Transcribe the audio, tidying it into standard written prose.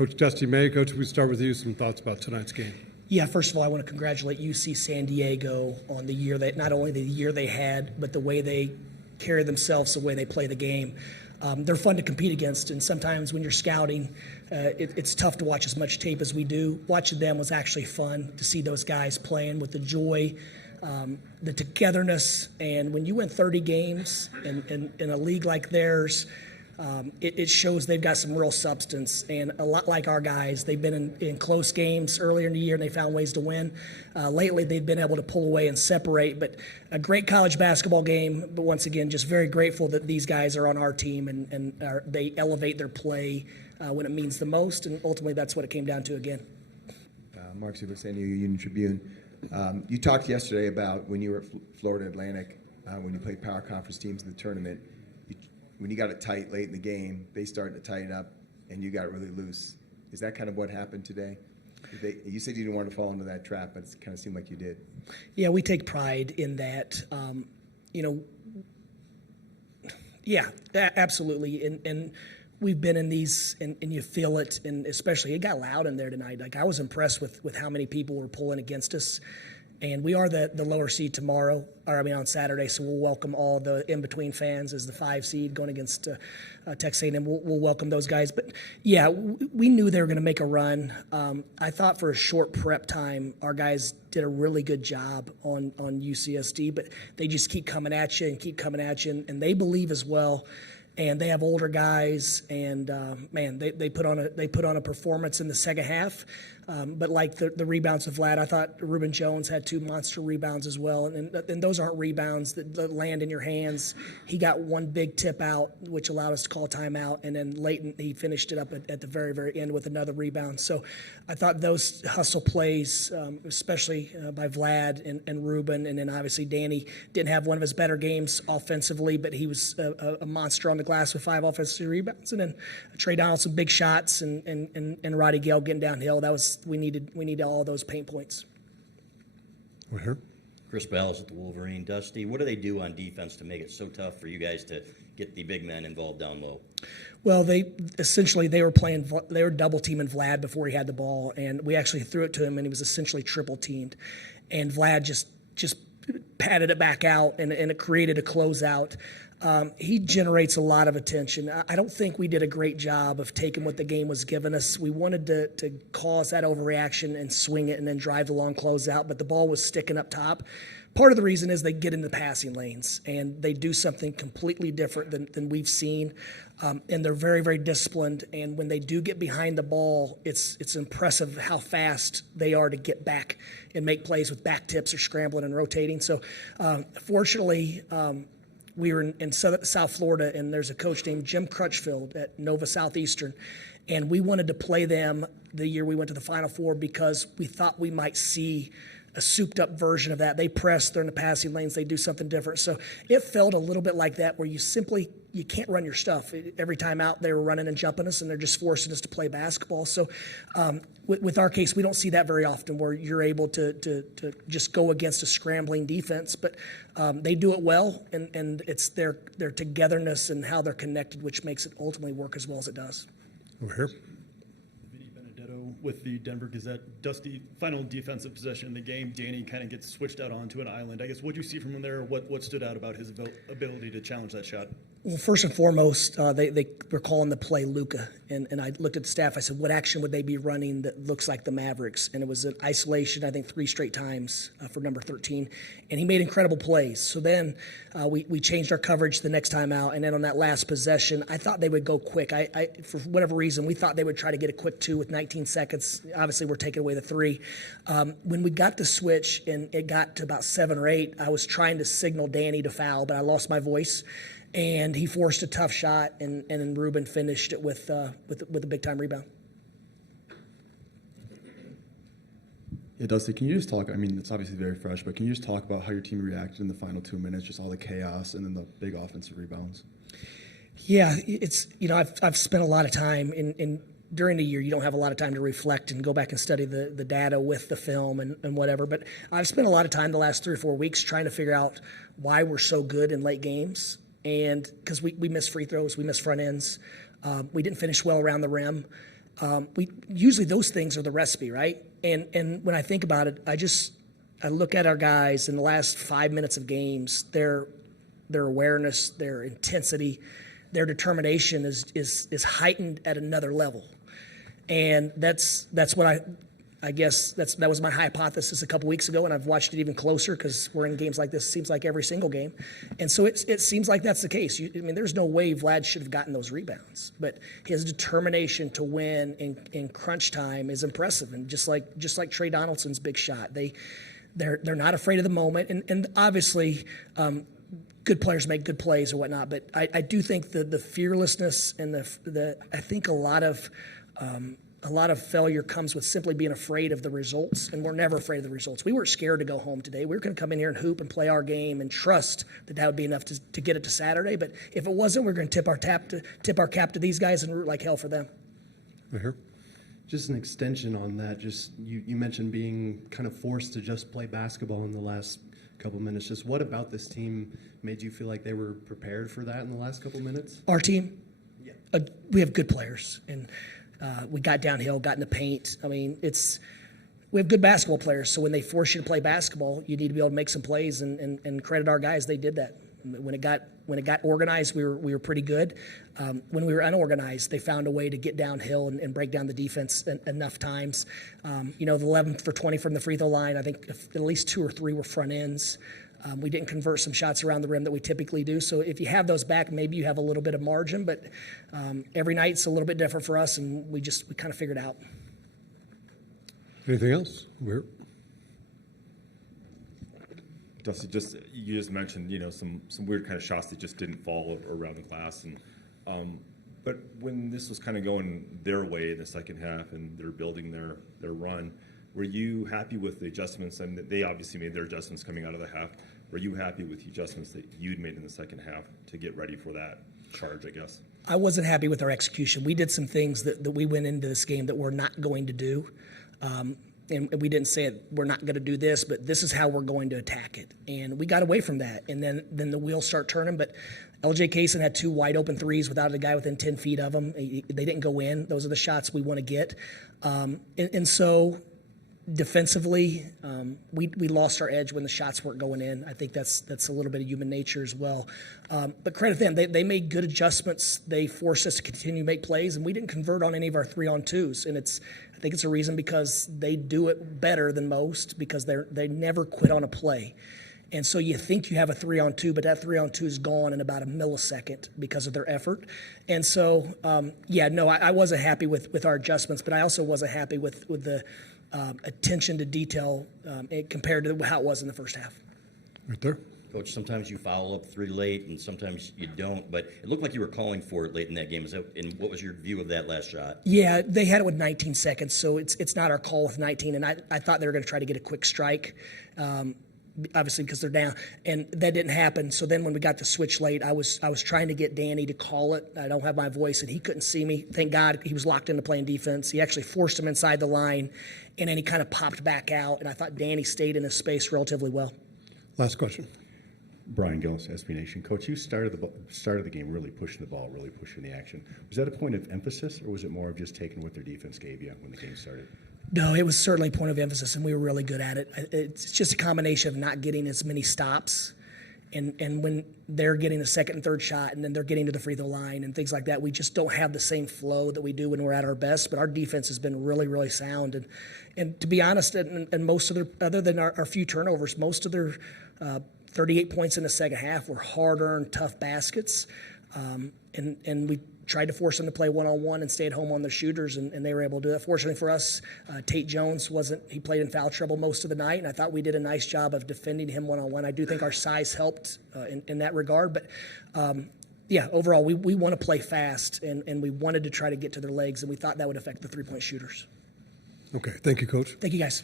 Coach Dusty May. Coach, we start with you. Some thoughts about tonight's game. Yeah, first of all, I want to congratulate UC San Diego on the year that not only the year they had, but the way they carry themselves, the way they play the game. They're fun to compete against, and sometimes when you're scouting, it's tough to watch as much tape as we do. Watching them was actually fun to see those guys playing with the joy, the togetherness, and when you win 30 games in a league like theirs, it shows they've got some real substance, and a lot like our guys. They've been in close games earlier in the year, and they found ways to win. Lately, they've been able to pull away and separate, but a great college basketball game. But once again, just very grateful that these guys are on our team, and they elevate their play when it means the most, and ultimately that's what it came down to again. Mark Zuber, San Diego Union Tribune. You talked yesterday about when you were at Florida Atlantic, when you played power conference teams in the tournament, when you got it tight late in the game, they started to tighten up, and you got really loose. Is that kind of what happened today? You said you didn't want to fall into that trap, but it kind of seemed like you did. Yeah, we take pride in that. Yeah, absolutely. And we've been in these, and you feel it, and especially it got loud in there tonight. Like, I was impressed with how many people were pulling against us. And we are the lower seed tomorrow, on Saturday, so we'll welcome all the in-between fans as the 5 seed going against Texas A&M. We'll welcome those guys. But, yeah, we knew they were going to make a run. I thought for a short prep time, our guys did a really good job on UCSD, but they just keep coming at you and keep coming at you, and they believe as well. And they have older guys, and they put on a performance in the second half. But like the rebounds of Vlad, I thought Reuben Jones had 2 monster rebounds as well, and those aren't rebounds that land in your hands. He got one big tip out, which allowed us to call timeout, and then Leighton, he finished it up at the very, very end with another rebound. So I thought those hustle plays, especially by Vlad and Reuben, and then obviously Danny didn't have one of his better games offensively, but he was a monster on the glass with 5 offensive rebounds, and then Trey Donaldson big shots, and Roddy Gale getting downhill. That was we needed all those paint points. Right here. Chris Ballas at the Wolverine. Dusty, what do they do on defense to make it so tough for you guys to get the big men involved down low? Well, they were double teaming Vlad before he had the ball, and we actually threw it to him, and he was essentially triple teamed, and Vlad just patted it back out, and it created a closeout. He generates a lot of attention. I don't think we did a great job of taking what the game was giving us. We wanted to cause that overreaction and swing it and then drive the long closeout, but the ball was sticking up top. Part of the reason is they get in the passing lanes, and they do something completely different than we've seen, and they're very, very disciplined, and when they do get behind the ball, it's impressive how fast they are to get back and make plays with back tips or scrambling and rotating. So fortunately, we were in South Florida, and there's a coach named Jim Crutchfield at Nova Southeastern, and we wanted to play them the year we went to the Final Four because we thought we might see a souped-up version of that. They press, they're in the passing lanes, they do something different. So it felt a little bit like that where you can't run your stuff. Every time out, they were running and jumping us, and they're just forcing us to play basketball. So with our case, we don't see that very often where you're able to just go against a scrambling defense. But they do it well, and it's their togetherness and how they're connected, which makes it ultimately work as well as it does. Over here. With the Denver Gazette. Dusty, final defensive possession in the game, Danny kind of gets switched out onto an island. I guess what did you see from him there? What stood out about his ability to challenge that shot? Well, first and foremost, they were calling the play Luka, and I looked at the staff. I said, what action would they be running that looks like the Mavericks? And it was an isolation, I think, 3 straight times for number 13, and he made incredible plays. So then we changed our coverage the next time out, and then on that last possession, I thought they would go quick. I for whatever reason, we thought they would try to get a quick 2 with 19 seconds. Obviously, we're taking away the 3. When we got the switch and it got to about 7 or 8, I was trying to signal Danny to foul, but I lost my voice. And he forced a tough shot, and then Reuben finished it with a big-time rebound. Yeah, Dusty, can you just talk, it's obviously very fresh, but can you just talk about how your team reacted in the final 2 minutes, just all the chaos and then the big offensive rebounds? Yeah, it's, I've spent a lot of time in during the year. You don't have a lot of time to reflect and go back and study the data with the film and whatever, but I've spent a lot of time the last 3 or 4 weeks trying to figure out why we're so good in late games. And because we miss free throws, we miss front ends, we didn't finish well around the rim. we usually those things are the recipe, right? And when I think about it, I look at our guys in the last 5 minutes of games, their awareness, their intensity, their determination is heightened at another level. And that's what I guess that was my hypothesis a couple weeks ago, and I've watched it even closer because we're in games like this. It seems like every single game, and so it seems like that's the case. I mean, there's no way Vlad should have gotten those rebounds, but his determination to win in crunch time is impressive. And just like Trey Donaldson's big shot, they're not afraid of the moment, and obviously. Good players make good plays or whatnot, but I do think the fearlessness and I think a lot of failure comes with simply being afraid of the results, and we're never afraid of the results. We weren't scared to go home today. We were going to come in here and hoop and play our game and trust that would be enough to get it to Saturday. But if it wasn't, we're going to tip our cap to these guys and root like hell for them. Right here. Just an extension on that, just you mentioned being kind of forced to just play basketball in the last couple minutes. Just what about this team made you feel like they were prepared for that in the last couple minutes? Our team, we have good players, and we got downhill, got in the paint. I mean, we have good basketball players, so when they force you to play basketball, you need to be able to make some plays, and credit our guys, they did that. When it got organized, we were pretty good. When we were unorganized, they found a way to get downhill and break down the defense enough times. The 11 for 20 from the free throw line, I think at least 2 or 3 were front ends. We didn't convert some shots around the rim that we typically do. So if you have those back, maybe you have a little bit of margin. But every night's a little bit different for us, and we kind of figured it out. Anything else? Over here. Dusty, you just mentioned some weird kind of shots that just didn't fall around the glass, and but when this was kind of going their way in the second half and they're building their run, were you happy with the adjustments? And they obviously made their adjustments coming out of the half. Were you happy with the adjustments that you'd made in the second half to get ready for that charge, I guess? I wasn't happy with our execution. We did some things that we went into this game that we're not going to do. And we didn't say it, we're not going to do this, but this is how we're going to attack it. And we got away from that. And then the wheels start turning. But LJ Kaysen had 2 wide open threes without a guy within 10 feet of him. They didn't go in. Those are the shots we want to get. And so defensively, we lost our edge when the shots weren't going in. I think that's a little bit of human nature as well. But credit them. They made good adjustments. They forced us to continue to make plays, and we didn't convert on any of our 3-on-2s. And I think it's a reason because they do it better than most because they never quit on a play. And so you think you have a 3-on-2, but that 3-on-2 is gone in about a millisecond because of their effort. And so, I wasn't happy with our adjustments, but I also wasn't happy with the attention to detail compared to how it was in the first half. Right there. Coach, sometimes you foul up 3 late, and sometimes you don't. But it looked like you were calling for it late in that game. And what was your view of that last shot? Yeah, they had it with 19 seconds, so it's not our call with 19. And I thought they were going to try to get a quick strike, obviously because they're down, and that didn't happen. So then when we got the switch late, I was trying to get Danny to call it. I don't have my voice, and he couldn't see me. Thank God he was locked into playing defense. He actually forced him inside the line, and then he kind of popped back out. And I thought Danny stayed in his space relatively well. Last question. Brian Gillis, SB Nation. Coach, you started the game really pushing the ball, really pushing the action. Was that a point of emphasis, or was it more of just taking what their defense gave you when the game started? No, it was certainly a point of emphasis, and we were really good at it. It's just a combination of not getting as many stops, and when they're getting the second and third shot, and then they're getting to the free throw line and things like that, we just don't have the same flow that we do when we're at our best. But our defense has been really, really sound, and to be honest, and most of their, other than our few turnovers, most of their 38 points in the second half were hard-earned, tough baskets, and we tried to force them to play one-on-one and stay at home on their shooters, and they were able to do that. Fortunately for us, Tate Jones he played in foul trouble most of the night, and I thought we did a nice job of defending him one-on-one. I do think our size helped in that regard, but overall, we want to play fast, and we wanted to try to get to their legs, and we thought that would affect the three-point shooters. Okay. Thank you, Coach. Thank you, guys.